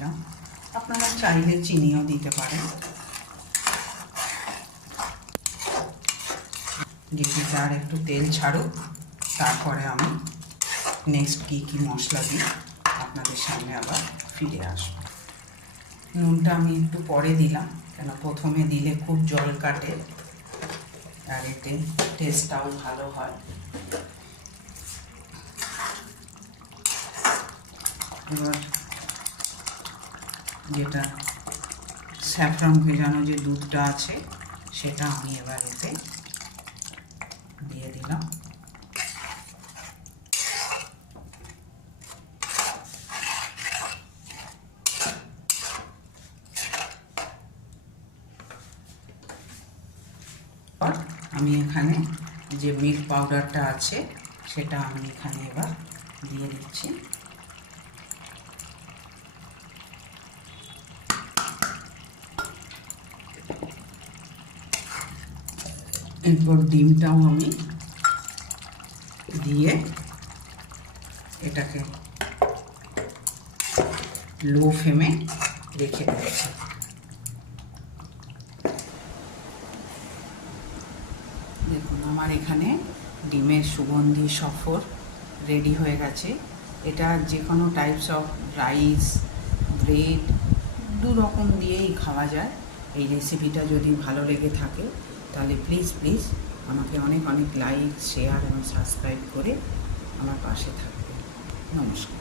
দিলাম, আপনারা চাইলে চিনিও দিতে পারেন। ডিমটা আর একটু তেল ছাড়ুক, তারপরে আমি নেক্সট কী মশলা দিই আপনাদের সামনে আবার ফিরে আসব। নুনটা আমি একটু পরে দিলাম, কেন প্রথমে দিলে খুব জল কাটে, আর এতে টেস্টটাও ভালো হয়। এবার যেটা স্যাফরন ভেজানো যে দুধটা আছে সেটা আমি এবার এতে দিয়ে দিলাম। আমি এখানে যে মিল্ক পাউডারটা আছে সেটা আমি এখানে এবার দিয়ে দিচ্ছি। এরপর ডিমটাও আমি দিয়ে এটাকে লো ফ্লেমে রেখে দিচ্ছি। দেখুন আমার এখানে ডিমের সুগন্ধি সফর রেডি হয়ে গেছে। এটা যে কোনো টাইপস অফ রাইস, ব্রেড, দু রকম দিয়েই খাওয়া যায়। এই রেসিপিটা যদি ভালো লেগে থাকে তাহলে প্লিজ আমাকে অনেক লাইক, শেয়ার এবং সাবস্ক্রাইব করে আমার পাশে থাকবে। নমস্কার।